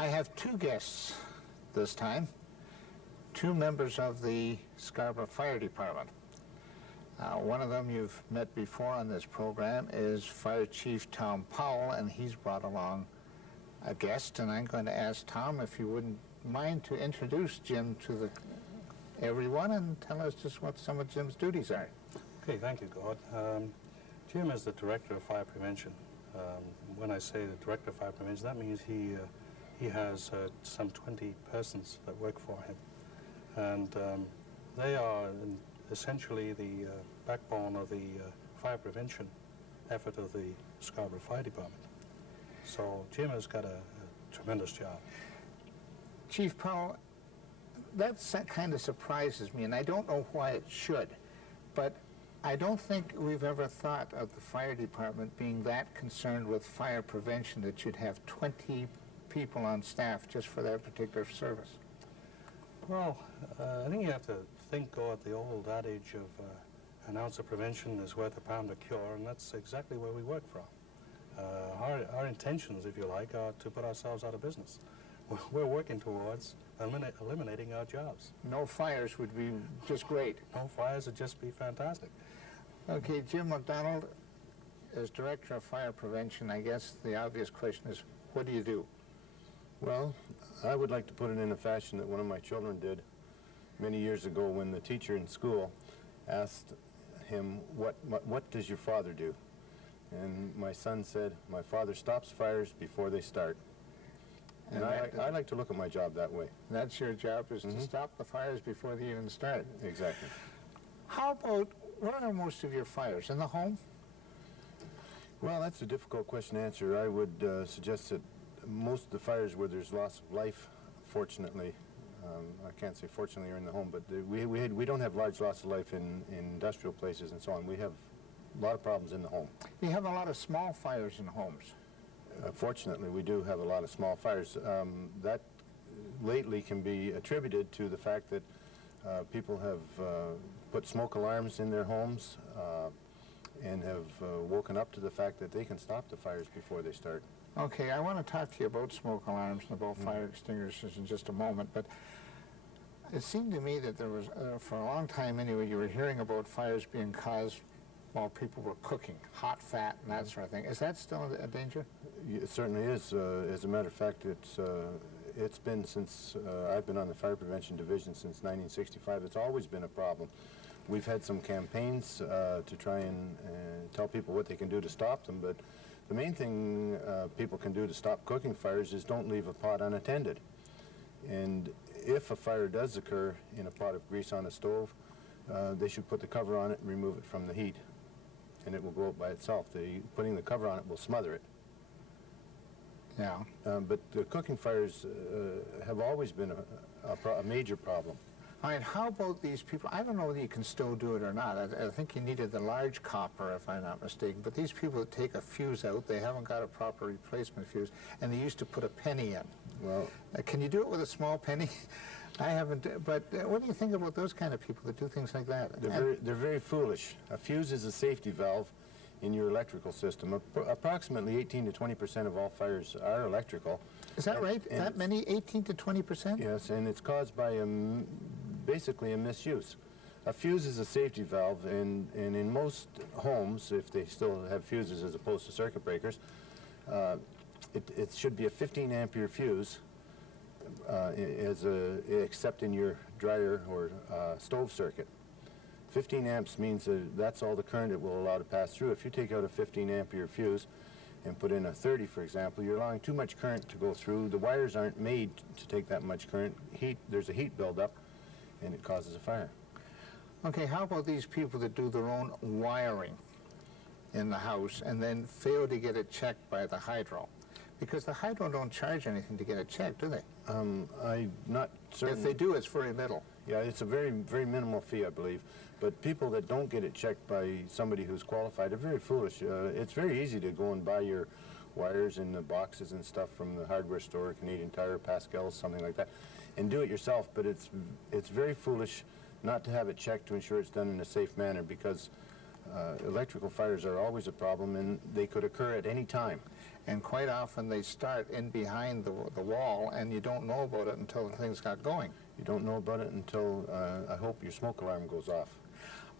I have two guests this time, two members of the Scarborough Fire Department. One of them you've met before on this program is Fire Chief Tom Powell, and he's brought along a guest, and I'm going to ask Tom if you wouldn't mind to introduce Jim to everyone and tell us just what some of Jim's duties are. Okay, thank you, Gord. Jim is the Director of Fire Prevention. When I say the Director of Fire Prevention, that means he has some 20 persons that work for him. And they are essentially the backbone of the fire prevention effort of the Scarborough Fire Department. So Jim has got a tremendous job. Chief Powell, that kind of surprises me, and I don't know why it should, but I don't think we've ever thought of the fire department being that concerned with fire prevention that you'd have 20 people on staff just for that particular service. Well, I think you have to think, Gord, the old adage of an ounce of prevention is worth a pound of cure, and that's exactly where we work from. Our intentions, if you like, are to put ourselves out of business. We're working towards eliminating our jobs. No fires would be just great. No fires would just be fantastic. Okay, Jim McDonald, as Director of Fire Prevention, I guess the obvious question is, what do you do? Well, I would like to put it in a fashion that one of my children did many years ago when the teacher in school asked him, what does your father do? And my son said, my father stops fires before they start. And I like to look at my job that way. That's your job, is to stop the fires before they even start. Exactly. How about, where are most of your fires? In the home? Well, that's a difficult question to answer. I would suggest that most of the fires where there's loss of life, fortunately, I can't say fortunately are in the home, but we don't have large loss of life in industrial places and so on. We have a lot of problems in the home. You have a lot of small fires in homes. Fortunately, we do have a lot of small fires. That lately can be attributed to the fact that people have put smoke alarms in their homes and have woken up to the fact that they can stop the fires before they start. Okay, I want to talk to you about smoke alarms and about fire extinguishers in just a moment, but it seemed to me that there was, for a long time anyway, you were hearing about fires being caused while people were cooking, hot fat and that sort of thing. Is that still a danger? It certainly is. As a matter of fact, it's been since I've been on the Fire Prevention Division since 1965. It's always been a problem. We've had some campaigns to try and tell people what they can do to stop them, but the main thing people can do to stop cooking fires is don't leave a pot unattended. And if a fire does occur in a pot of grease on a stove, they should put the cover on it and remove it from the heat, and it will go out by itself. Putting the cover on it will smother it. Yeah. But the cooking fires have always been a major problem. All right, how about these people? I don't know whether you can still do it or not. I think you needed the large copper, if I'm not mistaken. But these people that take a fuse out, they haven't got a proper replacement fuse, and they used to put a penny in. Well, can you do it with a small penny? I haven't, but what do you think about those kind of people that do things like that? They're very foolish. A fuse is a safety valve in your electrical system. Approximately 18 to 20% of all fires are electrical. Is that right? That many, 18 to 20%? Yes, and it's caused by basically a misuse. A fuse is a safety valve, and in most homes, if they still have fuses as opposed to circuit breakers, it should be a 15 ampere fuse, except in your dryer or stove circuit. 15 amps means that's all the current it will allow to pass through. If you take out a 15 ampere fuse and put in a 30, for example, you're allowing too much current to go through. The wires aren't made to take that much current. There's a heat buildup, and it causes a fire. Okay, how about these people that do their own wiring in the house and then fail to get it checked by the hydro? Because the hydro don't charge anything to get it checked, do they? I'm not certain. If they do, it's very little. Yeah, it's a very, very minimal fee, I believe. But people that don't get it checked by somebody who's qualified are very foolish. It's very easy to go and buy your wires and the boxes and stuff from the hardware store, Canadian Tire, Pascal's, something like that, and do it yourself. But it's very foolish not to have it checked to ensure it's done in a safe manner, because electrical fires are always a problem, and they could occur at any time. And quite often they start in behind the wall, and you don't know about it until things got going. You don't know about it until, I hope, your smoke alarm goes off.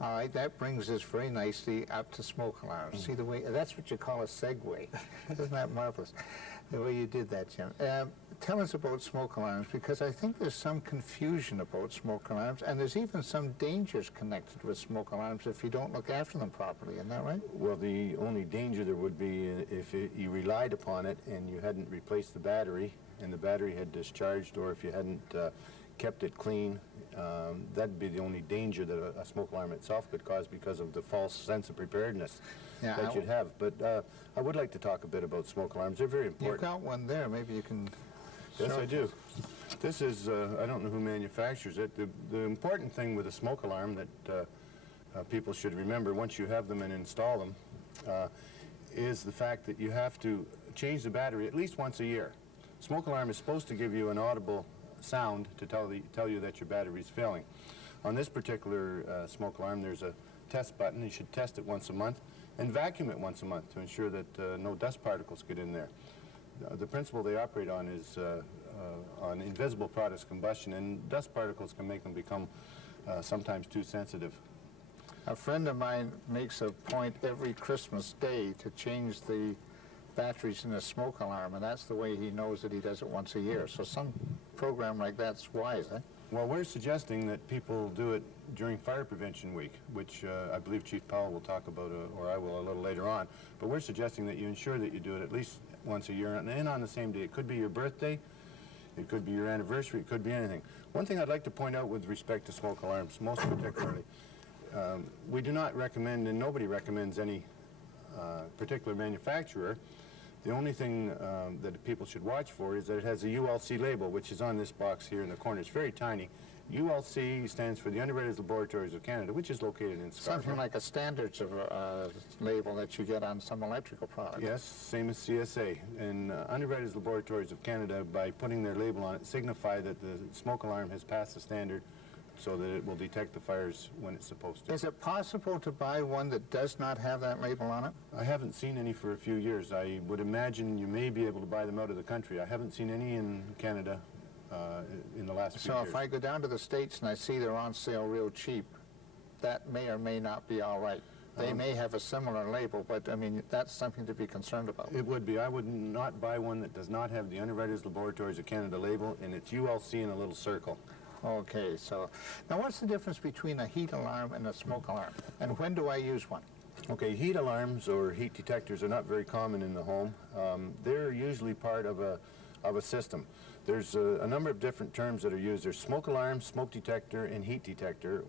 All right, that brings us very nicely up to smoke alarms. See the way, that's what you call a segue. Isn't that marvelous? The way you did that, Jim. Tell us about smoke alarms, because I think there's some confusion about smoke alarms, and there's even some dangers connected with smoke alarms if you don't look after them properly. Isn't that right? Well, the only danger there would be if you relied upon it and you hadn't replaced the battery and the battery had discharged, or if you hadn't kept it clean. That'd be the only danger that a smoke alarm itself could cause because of the false sense of preparedness that you'd have. But I would like to talk a bit about smoke alarms. They're very important. You've got one there. Maybe you can... Yes, I do. This is, I don't know who manufactures it. The important thing with a smoke alarm that people should remember once you have them and install them is the fact that you have to change the battery at least once a year. Smoke alarm is supposed to give you an audible sound to tell you that your battery is failing. On this particular smoke alarm, there's a test button. You should test it once a month and vacuum it once a month to ensure that no dust particles get in there. The principle they operate on is on invisible products combustion, and dust particles can make them become sometimes too sensitive. A friend of mine makes a point every Christmas Day to change the batteries in a smoke alarm, and that's the way he knows that he does it once a year. So some program like that's wise, eh? Well, we're suggesting that people do it during Fire Prevention Week, which I believe Chief Powell will talk about, or I will a little later on. But we're suggesting that you ensure that you do it at least once a year, and on the same day. It could be your birthday, it could be your anniversary, it could be anything. One thing I'd like to point out with respect to smoke alarms, most particularly, we do not recommend, and nobody recommends any particular manufacturer. The only thing that people should watch for is that it has a ULC label, which is on this box here in the corner. It's very tiny. ULC stands for the Underwriters Laboratories of Canada, which is located in Scarborough. Something like a standards of label that you get on some electrical products. Yes, same as CSA. And Underwriters Laboratories of Canada, by putting their label on it, signify that the smoke alarm has passed the standard so that it will detect the fires when it's supposed to. Is it possible to buy one that does not have that label on it? I haven't seen any for a few years. I would imagine you may be able to buy them out of the country. I haven't seen any in Canada in the last few years. So if I go down to the States and I see they're on sale real cheap, that may or may not be all right. They may have a similar label, but I mean, that's something to be concerned about. It would be. I would not buy one that does not have the Underwriters Laboratories of Canada label, and it's ULC in a little circle. Okay, so now what's the difference between a heat alarm and a smoke alarm? And when do I use one? Okay, heat alarms or heat detectors are not very common in the home. They're usually part of a system. There's a number of different terms that are used. There's smoke alarm, smoke detector, and heat detector,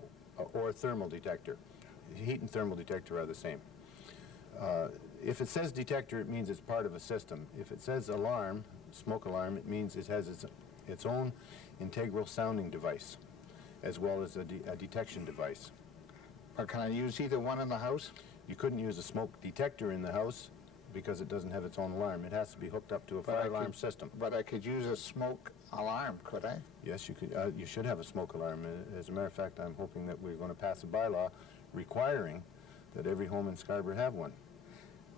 or thermal detector. Heat and thermal detector are the same. If it says detector, it means it's part of a system. If it says alarm, smoke alarm, it means it has its own integral sounding device, as well as a detection device. Or can I use either one in the house? You couldn't use a smoke detector in the house because it doesn't have its own alarm. It has to be hooked up to a fire alarm system. But I could use a smoke alarm, could I? Yes, you could. You should have a smoke alarm. As a matter of fact, I'm hoping that we're going to pass a bylaw requiring that every home in Scarborough have one.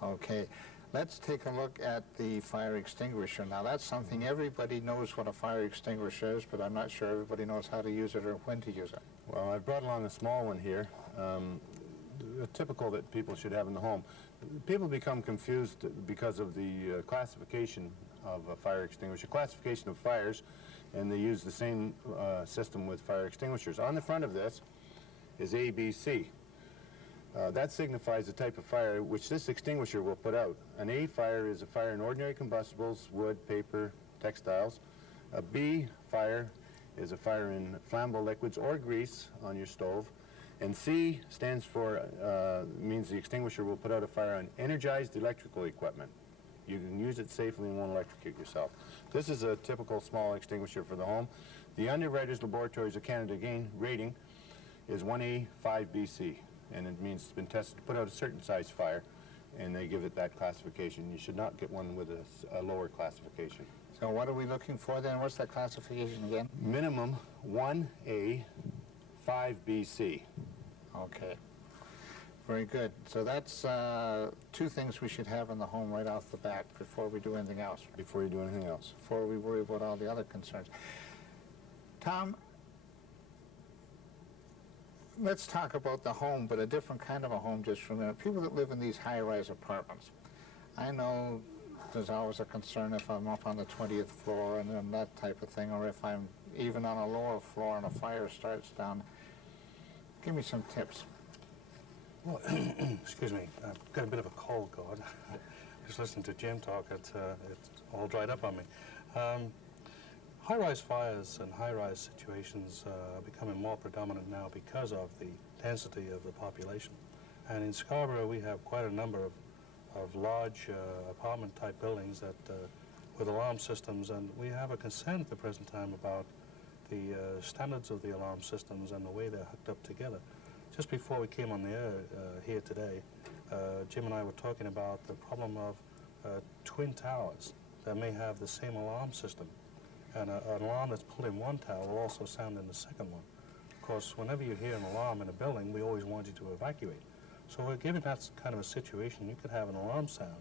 Okay. Let's take a look at the fire extinguisher. Now, that's something everybody knows what a fire extinguisher is, but I'm not sure everybody knows how to use it or when to use it. Well, I've brought along a small one here, typical that people should have in the home. People become confused because of the classification of a fire extinguisher, classification of fires, and they use the same system with fire extinguishers. On the front of this is ABC. That signifies the type of fire which this extinguisher will put out. An A fire is a fire in ordinary combustibles, wood, paper, textiles. A B fire is a fire in flammable liquids or grease on your stove. And C stands for, means the extinguisher will put out a fire on energized electrical equipment. You can use it safely and won't electrocute yourself. This is a typical small extinguisher for the home. The Underwriters Laboratories of Canada, again, rating is 1A 5BC. And it means it's been tested to put out a certain size fire, and they give it that classification. You should not get one with a lower classification. So what are we looking for then? What's that classification again? Minimum 1A 5BC. Okay. Very good. So that's two things we should have in the home right off the bat before we do anything else, Before you do anything else. before we worry about all the other concerns. Tom, let's talk about the home, but a different kind of a home just for a minute. People that live in these high-rise apartments. I know there's always a concern if I'm up on the 20th floor and that type of thing, or if I'm even on a lower floor and a fire starts down. Give me some tips. Well, excuse me, I've got a bit of a cold, God. Just listening to Jim talk, it's all dried up on me. High-rise fires and high-rise situations are becoming more predominant now because of the density of the population. And in Scarborough, we have quite a number of large apartment-type buildings that with alarm systems, and we have a concern at the present time about the standards of the alarm systems and the way they're hooked up together. Just before we came on the air here today, Jim and I were talking about the problem of twin towers that may have the same alarm system. And an alarm that's pulled in one tower will also sound in the second one. Of course, whenever you hear an alarm in a building, we always want you to evacuate. So given that kind of a situation, you could have an alarm sound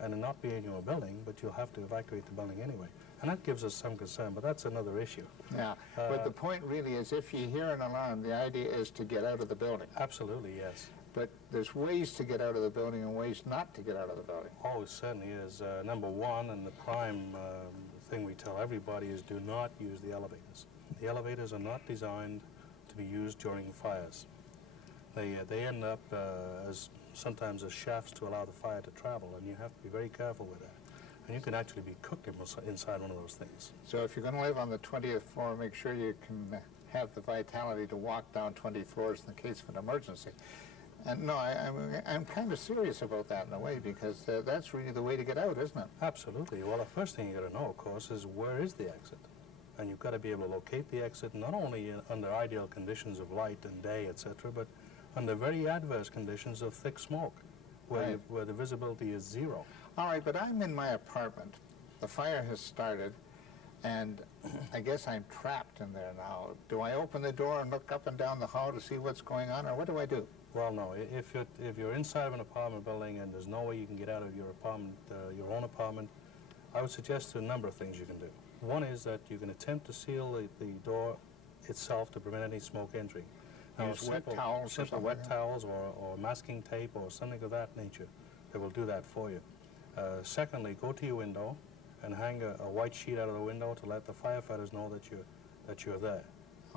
and it not be in your building, but you'll have to evacuate the building anyway. And that gives us some concern, but that's another issue. Yeah, but the point really is if you hear an alarm, the idea is to get out of the building. Absolutely, yes. But there's ways to get out of the building and ways not to get out of the building. Oh, it certainly is. Number one, and the prime thing we tell everybody is do not use the elevators. The elevators are not designed to be used during fires. They end up sometimes as shafts to allow the fire to travel, and you have to be very careful with that. And you can actually be cooked inside one of those things. So if you're going to live on the 20th floor, make sure you can have the vitality to walk down 20 floors in the case of an emergency. And no, I'm kind of serious about that in a way, because that's really the way to get out, isn't it? Absolutely. Well, the first thing you got to know, of course, is where is the exit? And you've got to be able to locate the exit, not only under ideal conditions of light and day, etc., but under very adverse conditions of thick smoke, where, where the visibility is zero. All right, but I'm in my apartment. The fire has started, and I guess I'm trapped in there now. Do I open the door and look up and down the hall to see what's going on, or what do I do? Well, no. If you're inside of an apartment building and there's no way you can get out of your apartment, your own apartment, I would suggest a number of things you can do. One is that you can attempt to seal the door itself to prevent any smoke entry. Now, Use wet towels or simple something, wet yeah. towels or masking tape or something of that nature that will do that for you. Secondly, go to your window and hang a white sheet out of the window to let the firefighters know that you're there.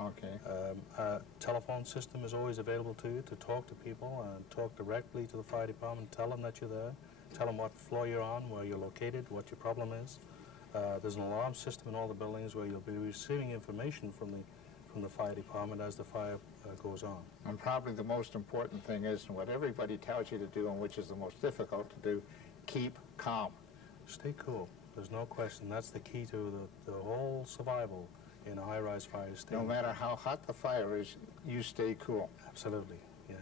Okay. Telephone system is always available to you to talk to people and talk directly to the fire department, tell them that you're there, tell them what floor you're on, where you're located, what your problem is. There's an alarm system in all the buildings where you'll be receiving information from the fire department as the fire goes on. And probably the most important thing is, and what everybody tells you to do, and which is the most difficult to do, keep calm. Stay cool. There's no question. That's the key to the whole survival in a high-rise fire. No matter how hot the fire is, you stay cool. Absolutely, yes.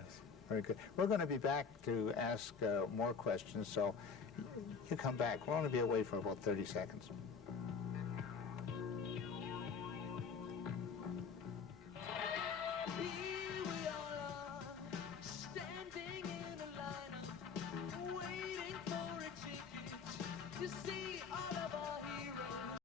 Very good. We're going to be back to ask more questions, so you come back. We'll only be away for about 30 seconds.